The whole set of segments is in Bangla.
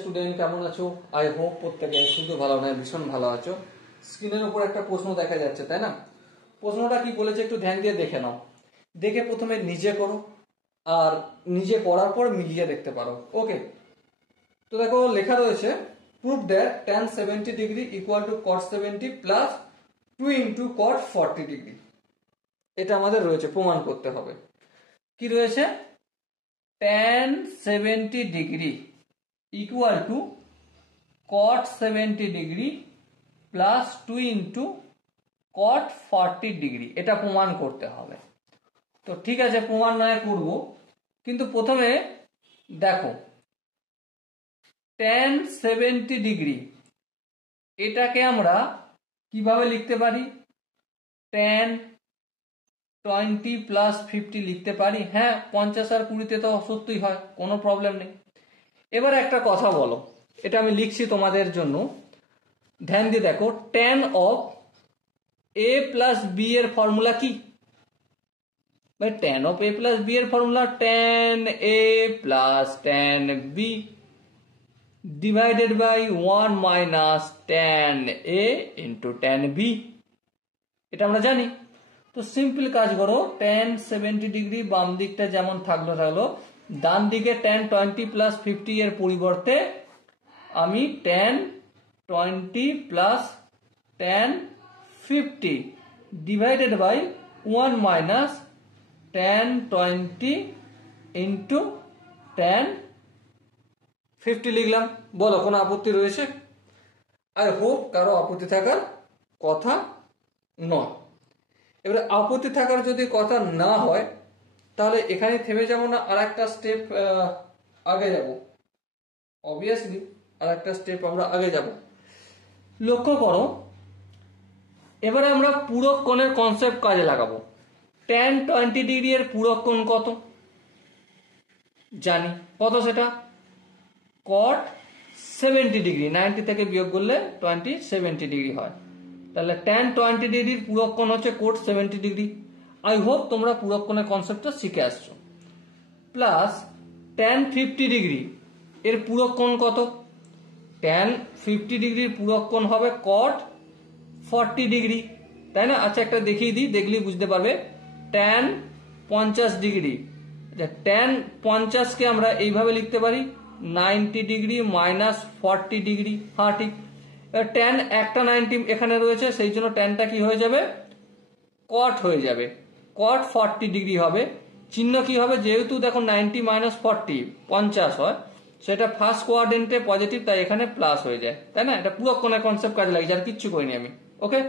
স্টুডেন্ট কেমন আছো? আই হোপ প্রত্যেকে শুধু ভালো নয় ভীষণ ভালো আছো। স্ক্রিনের উপর একটা প্রশ্ন দেখা যাচ্ছে, তাই না? প্রশ্নটা কি বলেছে একটু ধ্যান দিয়ে দেখে নাও। দেখে প্রথমে নিজে করো, আর নিজে করার পর মিলিয়ে দেখতে পারো। ওকে, তো দেখো লেখা রয়েছে prove that tan 70 degree equal to cot 70 plus 2 into cot 40 degree। এটা আমাদের রয়েছে, প্রমাণ করতে হবে। কি রয়েছে? tan 70 degree equal to cot 70 degree plus 2 into cot 40 degree। এটা প্রমাণ করতে হবে। তো ঠিক আছে, প্রমাণ নয় করব, কিন্তু প্রথমে দেখো tan 70 degree এটাকে আমরা কিভাবে লিখতে পারি? tan 20 plus 50 লিখতে পারি। হ্যাঁ, 50 আর 20 তো 70 হয়, কোনো প্রবলেম নেই। এবার একটা কথা বলো, এটা আমি লিখছি তোমাদের জন্য, ধ্যান দিয়ে দেখো। tan of a plus b এর ফর্মুলা কি? ভাই tan of a plus b এর formula tan a plus tan b divided by 1 minus tan a into tan b। এটা আমরা জানি। তো সিম্পল কাজ করো, tan 70 ডিগ্রি বাম দিকটা যেমন থাকলো ডান দিকে tan 20 প্লাস 50 এর পরিবর্তে আমি tan 20 plus tan 50 divided by 1 minus tan 20 into tan 50 লিখলাম। বলো কোনো আপত্তি রয়েছে? আই হোপ কারো আপত্তি থাকার কথা নয়। এবারে আপত্তি থাকার যদি কথা না হয় তাহলে এখানে থেমে যাবো না, আর একটা স্টেপ আগে যাব। অবভিয়াসলি আর একটা স্টেপ আমরা আগে যাব। লক্ষ্য করো, এবারে আমরা পূরক কোণের কনসেপ্ট কাজে লাগাবো। tan 20 ডিগ্রি এর পূরক কোণ কত জানি, কত সেটা? cot 70 degree. 90 থেকে বিয়োগ করলে 70 ডিগ্রি হয়। তাহলে tan 20 ডিগ্রির পূরক কোণ হচ্ছে cot 70 ডিগ্রি। আই হোপ তোমরা পূরক কোণের কনসেপ্টটা শিখে আসছো। প্লাস tan 50 ডিগ্রি এর পূরক কোণ কত? tan 50 ডিগ্রির পূরক কোণ হবে cot 40 ডিগ্রি, তাই না? আচ্ছা, একটা দেখিয়ে দিই, দেখলেই বুঝতে পারবে। tan 50 ডিগ্রি, tan 50 কে আমরা এইভাবে লিখতে পারি 90 ডিগ্রি মাইনাস 40 ডিগ্রি। হ্যাঁ ঠিক। tan একটা 90 এখানে রয়েছে, সেই জন্য tanটা কি হয়ে যাবে? cot হয়ে যাবে। cot 40 ডিগ্রি হবে। চিহ্ন কি হবে? যেহেতু দেখো 90 মাইনাস 40 50 হয়, সেটা ফার্স্ট কোয়াড্রেন্টে পজিটিভ, তাই এখানে প্লাস হয়ে যায়, তাই না? এটা পুরো কোণের কনসেপ্ট কাজে লাগিয়েছে, আর কিচ্ছু করিনি আমি। ওকে,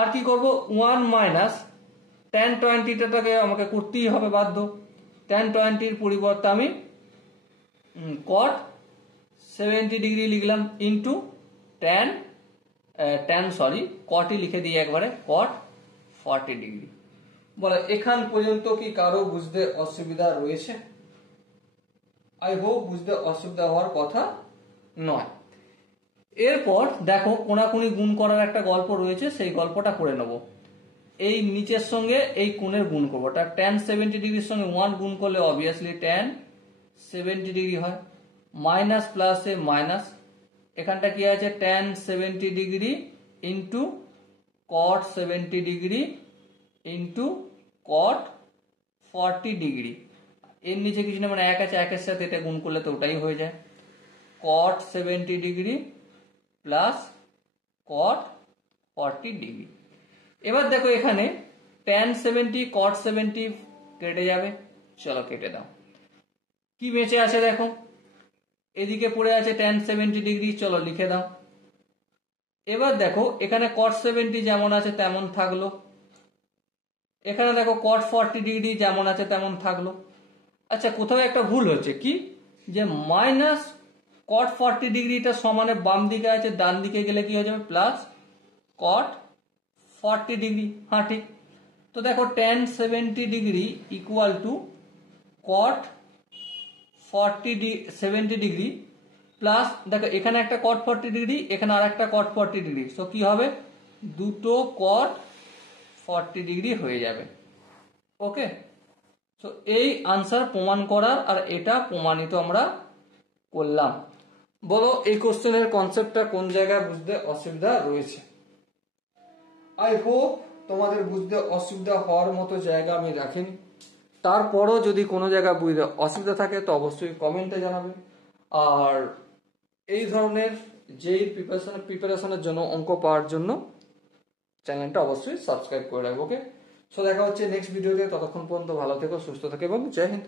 আর কি করব? 1 মাইনাস tan 20টাকে আমাকে করতেই হবে বাধ্য। tan 20 এর পরিবর্তে আমি cot 70 ডিগ্রি লিখলাম ইন্টু cot লিখে দিই একবারে, cot 40 ডিগ্রি। বলে এখান পর্যন্ত কি কারো বুঝতে অসুবিধা রয়েছে? আই হোপ বুঝতে অসুবিধা হওয়ার কথা নয়। এরপর দেখো কোণাকুণি গুণ করার একটা গল্প রয়েছে, সেই গল্পটা করে নেব। এই নিচের সঙ্গে এই কোণের গুণ করবো। ওটা tan 70 ডিগ্রির সঙ্গে 1 গুণ করলে অবভিয়াসলি tan 70 ডিগ্রি হয়। মাইনাস প্লাসে মাইনাস, এখানটা কি আছে? tan 70 degree into cot 70 degree into cot 40 degree. এর নিচে কিছু না, মানে এক আছে, একের সাথে এটা গুণ করলে তো ওটাই হয়ে যায়। cot 70 degree plus cot 40 degree. এবার দেখো এখানে tan 70 cot 70 কেটে যাবে, চলো কেটে দাও। কি বেঁচে আছে দেখো, এদিকে পড়ে আছে tan 70 ডিগ্রি, চলো লিখে দাও। এবার দেখো এখানে cot 70 যেমন আছে তেমন থাকলো, এখানে দেখো cot 40 ডিগ্রি যেমন আছে তেমন থাকলো। আচ্ছা, কোথাও একটা ভুল হচ্ছে, কি যে মাইনাস cot 40 ডিগ্রিটা সমানে বাম দিকে আছে, ডান দিকে গেলে কি হয়ে যাবে? Plus cot 40 degree. হ্যাঁ ঠিক। তো দেখো tan 70 degree equal to cot 70 degree plus, দেখো এখানে একটা cot 40 ডিগ্রি, এখানে আর একটা cot 40 ডিগ্রি, সো কি হবে? দুটো cot 40 ডিগ্রি হয়ে যাবে। ওকে, তো এই আনসার প্রমাণ করার, আর এটা প্রমাণিত আমরা করলাম। বলো এই কোশ্চেনের কনসেপ্টটা কোন জায়গায় বুঝতে অসুবিধা রয়েছে। আই হোপ তোমাদের বুঝতে অসুবিধা হওয়ার মতো জায়গা আমি রাখিনি। তারপরও যদি কোনো জায়গায় বুঝতে অসুবিধা থাকে তো অবশ্যই কমেন্টে জানাবে। আর এই ধরনের যেই প্রিপারেশনের জন্য অঙ্ক পাওয়ার জন্য চ্যানেলটা অবশ্যই সাবস্ক্রাইব করে রাখবো। ওকে, সো দেখা হচ্ছে নেক্সট ভিডিওতে। ততক্ষণ পর্যন্ত ভালো থেকো, সুস্থ থেকো এবং জয় হিন্দ।